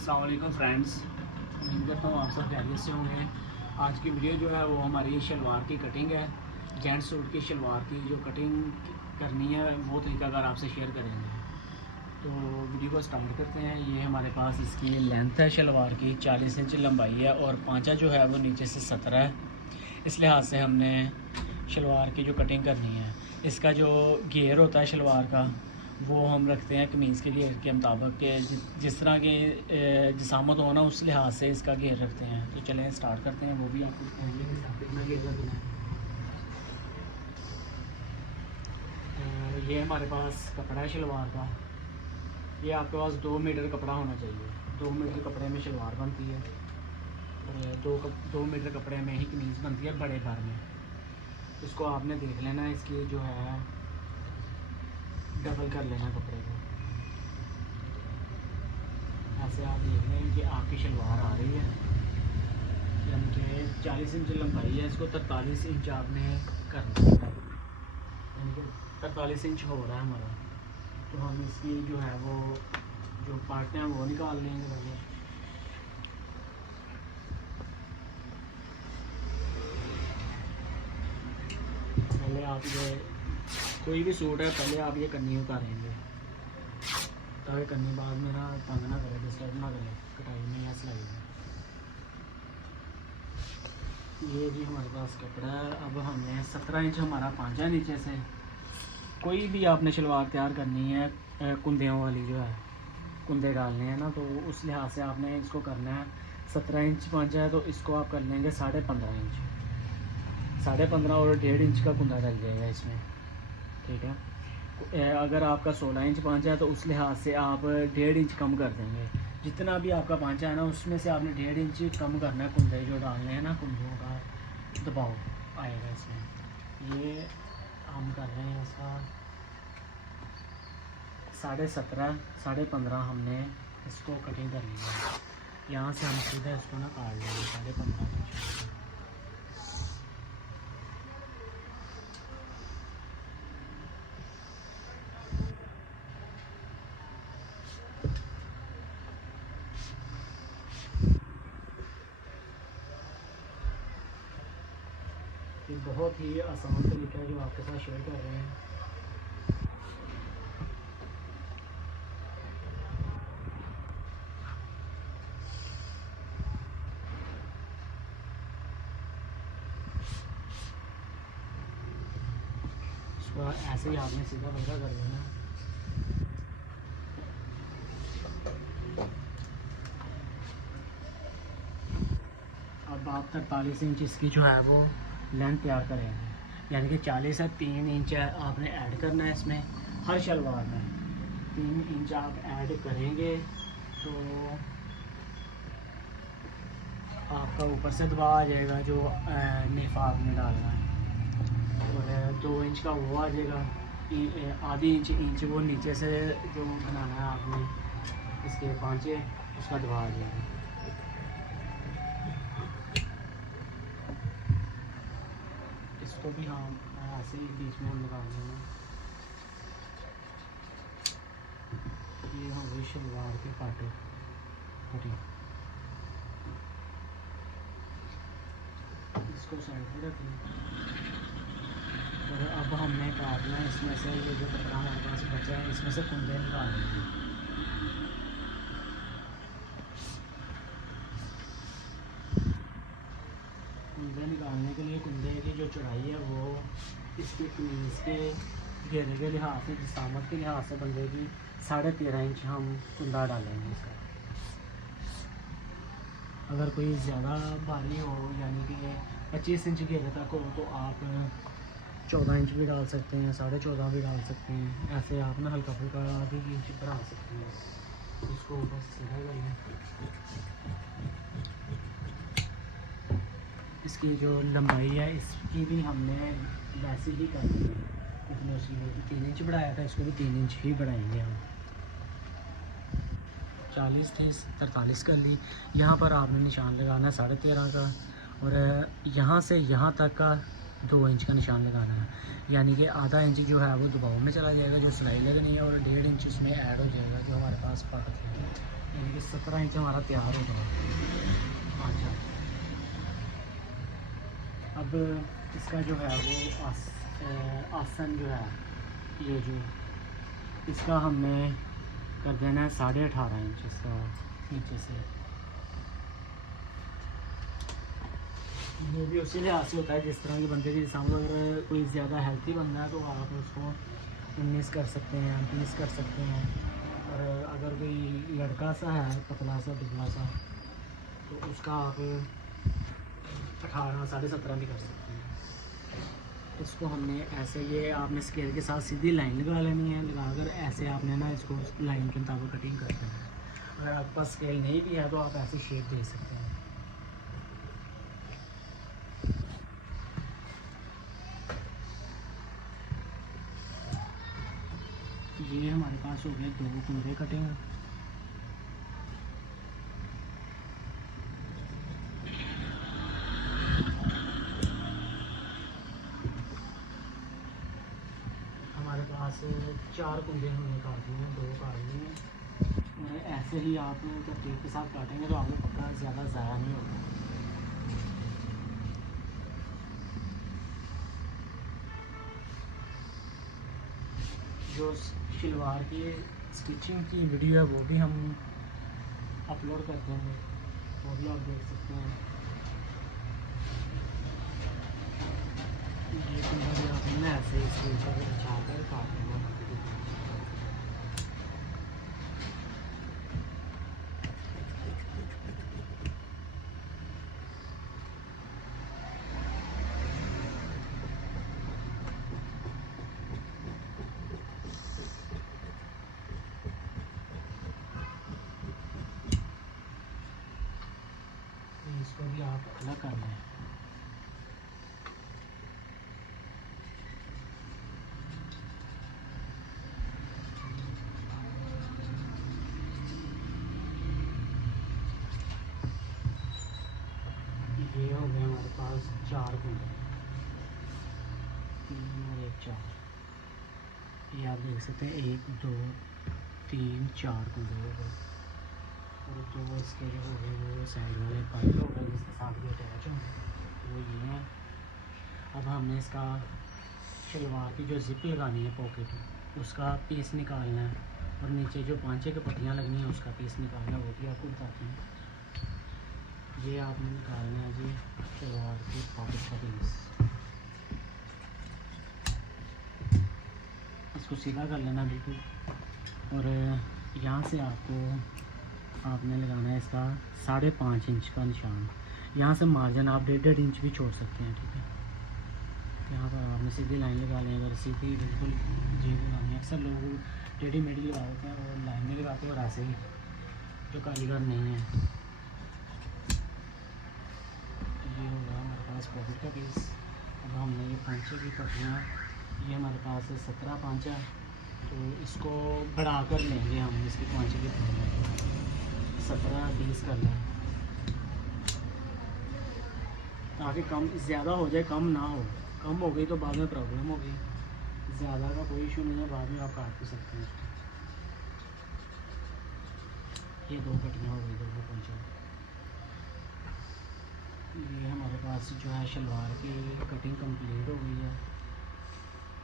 अस्सलाम वालेकुम फ्रेंड्स, उम्मीद करता हूँ आप सब खैरियत से होंगे। आज की वीडियो जो है वो हमारी शलवार की कटिंग है। जेंट्स सूट की शलवार की जो कटिंग करनी है वो तरीकाकार आपसे शेयर करेंगे। तो वीडियो को स्टार्ट करते हैं। ये हमारे पास इसकी लेंथ है शलवार की 40 इंच लंबाई है और पांचा जो है वो नीचे से 17 है। इस लिहाज से हमने शलवार की जो कटिंग करनी है, इसका जो घेर होता है शलवार का वो हम रखते हैं कमीज़ के घेर के मुताबिक के जिस तरह के जिसामत हो ना उस लिहाज से इसका घेर रखते हैं। तो चलें स्टार्ट करते हैं, वो भी आपको दिखाएंगे कितना घेर रखना है। ये हमारे पास कपड़ा है शलवार का। ये आपके पास 2 मीटर कपड़ा होना चाहिए। 2 मीटर कपड़े में शलवार बनती है और 2 मीटर कपड़े में ही कमीज़ बनती है बड़े भर में। इसको आपने देख लेना है, इसकी जो है डबल कर लेना कपड़े को। ऐसे आप देख लें कि आपकी शलवार आ रही है, यानी कि 40 इंच लंबाई है, इसको 43 इंच आपने करना है। यानी कि 43 इंच हो रहा है हमारा। तो हम इसकी जो है वो जो पार्ट हैं वो निकाल लेंगे पहले आप ये कोई भी सूट है पहले आप ये कन्नी उतारेंगे ताकि कन्नी बाद में ना तंग ना करे, डिस्टर्ब ना करे कटाई में या सिलाई में। ये जी हमारे पास कपड़ा है। अब हमने 17 इंच हमारा पांचा नीचे से। कोई भी आपने शलवार तैयार करनी है कुंदेों वाली जो है, कुंदे डालने हैं ना, तो उस लिहाज से आपने इसको करना है। 17 इंच पांचा है तो इसको आप कर लेंगे 15.5 इंच। 15.5 और 1.5 इंच का कुंदा डल जाएगा इसमें, ठीक है। अगर आपका 16 इंच पांचा है तो उस लिहाज से आप 1.5 इंच कम कर देंगे। जितना भी आपका पांचा है ना उसमें से आपने 1.5 इंच कम करना है। कुंदे जो डालने हैं ना, कुंदों का दबाव आएगा इसमें। ये हम कर रहे हैं इसका 17.5 15.5 हमने इसको कटिंग कर लिया है। यहाँ से हम सीधा इसको ना काट लेंगे 15.5 इंच। ये बहुत ही आसान तरीका है जो आपके साथ शेयर कर रहे हैं। इसको ऐसे ही आपने सीधा बंदा कर देना। अब आप 43 इंच इसकी जो है वो लेंथ तैयार करेंगे, यानी कि 40 है 3 इंच आपने ऐड करना है इसमें। हर शलवार में 3 इंच आप ऐड करेंगे तो आपका ऊपर से दबाव आ जाएगा जो नेफा आपने डालना है, और 2 इंच का वो आ जाएगा। आधी इंच वो नीचे से जो बनाना है आपने इसके पांचे, उसका दबाव आ जाएगा। इसको भी हम ऐसे ही बीच में हम लगा देंगे। ये हो गई शलवार के पाटे कटिंग। इसको साइड पे रख लें और अब हमने काटना है इसमें से। ये जो कपड़ा हमारे पास बचा है इसमें से कुंदे निकाल लेंगे। कुंदे निकालने के लिए कुंदे की जो चौड़ाई है वो इसके कमीज़ के घेरे के लिहाज से, जिसामत के लिहाज से बंदे की 13.5 इंच हम कुंदा डालेंगे इसका। अगर कोई ज़्यादा भारी हो यानी कि 25 इंच घेरे तक हो तो आप 14 इंच भी डाल सकते हैं, 14.5 भी डाल सकते हैं। ऐसे आप ना हल्का फुल्का आधी इंच बढ़ा सकते हैं। इसको बस सीधा कर लें। इसकी जो लंबाई है इसकी भी हमने वैसे ही करनी है। इतनी उसकी 3 इंच बढ़ाया था, इसको भी 3 इंच ही बढ़ाएंगे हम। 40 थी 43 कर ली। यहाँ पर आपने निशान लगाना है 13.5 का, और यहाँ से यहाँ तक का 2 इंच का निशान लगाना है। यानी कि आधा इंच जो है वो दबाव में चला जाएगा जो सिलाई लगनी है, और 1.5 इंच इसमें ऐड हो जाएगा जो हमारे पास पार्ट है। यानी कि 17 इंच हमारा तैयार होगा। अच्छा, अब इसका जो है वो आसन जो है, ये जो इसका हमने कर देना है 18.5 इंच इसका नीचे से। ये भी उसी लिहाज से होता है जिस तरह के बंदे की, जैसे अगर कोई ज़्यादा हेल्थी बंदा है तो आप उसको 19 कर सकते हैं, 20 कर सकते हैं। और अगर कोई लड़का सा है, पतला सा दुबला सा, तो उसका आप 18 17.5 भी कर सकते हैं। इसको हमने ऐसे, ये आपने स्केल के साथ सीधी लाइन लगा लेनी है। लगाकर ऐसे आपने ना इसको लाइन के मुताबिक कटिंग कर देना है। अगर आपके पास स्केल नहीं भी है तो आप ऐसे शेप दे सकते हैं। ये हमारे पास हो गए 2 कुंदे कटिंग। हमारे पास 4 कुंदे हमने काटने हैं, 2 काटने हैं। और ऐसे ही आप तरतीब के साथ काटेंगे तो आपको पक्का ज़्यादा ज़ाया नहीं होगा। जो शलवार की स्टिचिंग की वीडियो है वो भी हम अपलोड कर देंगे, वो भी आप देख सकते हैं। ये कुंदा भी आपने ऐसे इसके ऊपर बिछा कर काट लेना। इसको भी आप अलग कर लें। ये हो गए हमारे पास 4 कुंदे, 3 और 1 4। ये आप देख सकते हैं 1 2 3 4 कुंदे हो गए। और 2 इसके जो हो गए वो साइड वाले पाइप हो गए जिसके साथ भी अटैच होंगे, वो ये हैं। अब हमने इसका शलवार की जो जिप लगानी है पॉकेट, उसका पीस निकालना है। और नीचे जो पांचे की पट्टियाँ लगनी है उसका पीस निकालना है, वो भी आपको बताते हैं। ये आपने निकालना है जी शलवार की पॉकेट का पीस। इसको सीधा कर लेना बिल्कुल। और यहाँ से आपने लगाना है इसका 5.5 इंच का निशान। यहाँ से मार्जिन आप 1.5 इंच भी छोड़ सकते हैं, ठीक है। यहाँ पर आपने सीधी लाइन लगा लें। अगर सीधी बिल्कुल जी लगानी है, अक्सर लोग टेढ़ी मेढ़ी लगा देते हैं और लाइन में लगाते हैं, और ऐसे ही जो कारीगर नहीं है। ये होगा हमारे पास पॉकेट का पीस। अब हमने ये पांचे की पट्टियाँ, ये हमारे पास 17 पांचा, तो इसको बढ़ाकर लेंगे हम। इसकी पांचे की पट्टियाँ 17 20 कर लें, ताकि कम ज़्यादा हो जाए, कम ना हो। कम हो गई तो बाद में प्रॉब्लम होगी, ज़्यादा का कोई इशू नहीं है, बाद में आप काट भी सकते हैं। ये 2 पट्टियाँ हो गई, 2 पंचे। ये हमारे पास जो है शलवार की कटिंग कंप्लीट हो गई है।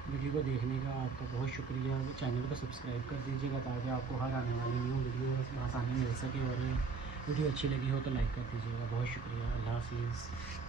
वीडियो को देखने का आपका बहुत शुक्रिया। चैनल को सब्सक्राइब कर दीजिएगा ताकि आपको हर आने वाली न्यू वीडियो आसानी मिल सके। और वीडियो अच्छी लगी हो तो लाइक कर दीजिएगा। बहुत शुक्रिया। अल्लाह हाफिज़।